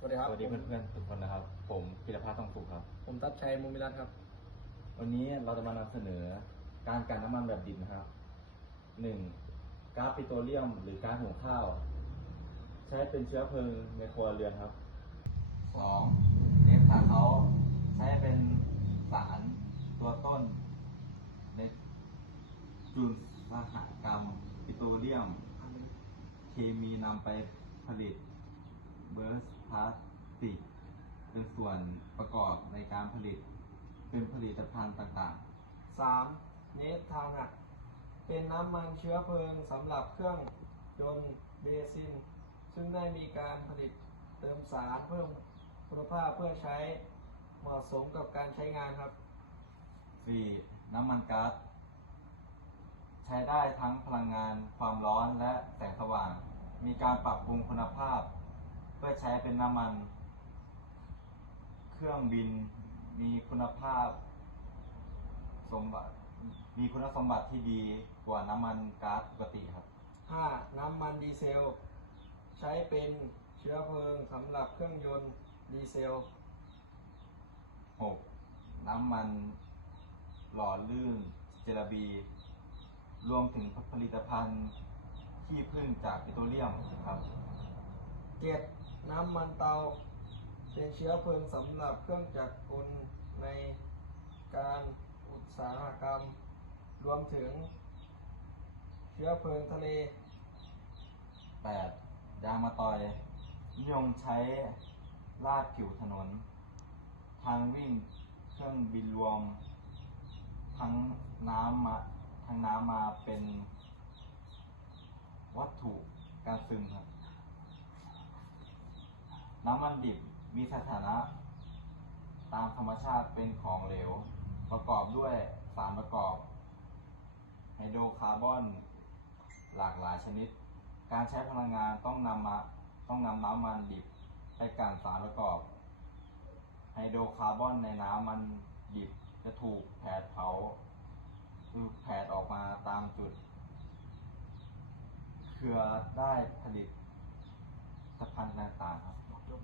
สวัสดีครับสวัสดีเพื่อนๆทุกคนนะครับ ผมพิรพัฒน์ทองสุขครับ ผมตัดชัยมุมมิรัตครับ วันนี้เราจะมานำเสนอการกันน้ำมันแบบดิบนะครับหนึ่งก๊าซปิโตรเลียม หรือก๊าซหุงข้าว ใช้เป็นเชื้อเพลิงในครัวเรือนครับสองเนฟสาเขาใช้เป็นสารตัวต้น ในจุลสหกรรม ปิโตรเลียม เคมีนำไปผลิต เบอร์สพลาสติก เป็นส่วนประกอบในการผลิต เป็นผลิตภัณฑ์ต่าง 3. เนทานะเป็นน้ำมันเชื้อเพลิงสำหรับเครื่องยนต์เบซิน ซึ่งได้มีการผลิตเติมสารเพิ่มคุณภาพเพื่อใช้เหมาะสมกับการใช้งานครับๆ 4. น้ำมันก๊าซใช้ได้ทั้งพลังงานความร้อนและแสงสว่าง มีการปรับปรุงคุณภาพ เพื่อใช้เป็นน้ำมัน เครื่องบินมีคุณภาพสมบัติมีคุณสมบัติที่ดีกว่าน้ำมันก๊าซปกติครับ 5. น้ำมันดีเซล ใช้เป็นเชื้อเพลิงสำหรับเครื่องยนต์ดีเซล 6. น้ำมันหล่อลื่นเจลาบี รวมถึงผลิตภัณฑ์ที่พึ่งจากปิโตรเลียมครับ 7. น้ำมันเตา เป็นเชื้อเพลิงสำหรับเครื่องจักรกลในการอุตสาหกรรม รวมถึง เชื้อเพลิงทะเล 8. ยางมะตอย นิยมใช้ลาดผิวถนน ทางวิ่งเครื่องบินรวม ทั้งน้ำมาทั้งน้ำมาเป็นวัตถุการซึมครับ น้ำมันดิบมีสถานะ ตามธรรมชาติเป็นของเหลว ประกอบด้วยสารประกอบไฮโดรคาร์บอนหลากหลายชนิด การใช้พลังงานต้องนำมาต้องนำน้ำมันดิบไปกลั่นสารประกอบไฮโดรคาร์บอนในน้ำมันดิบจะถูกแผดเผาคือแผดออกมาตามจุด เครือได้ผลิตภัณฑ์ต่างๆครับ your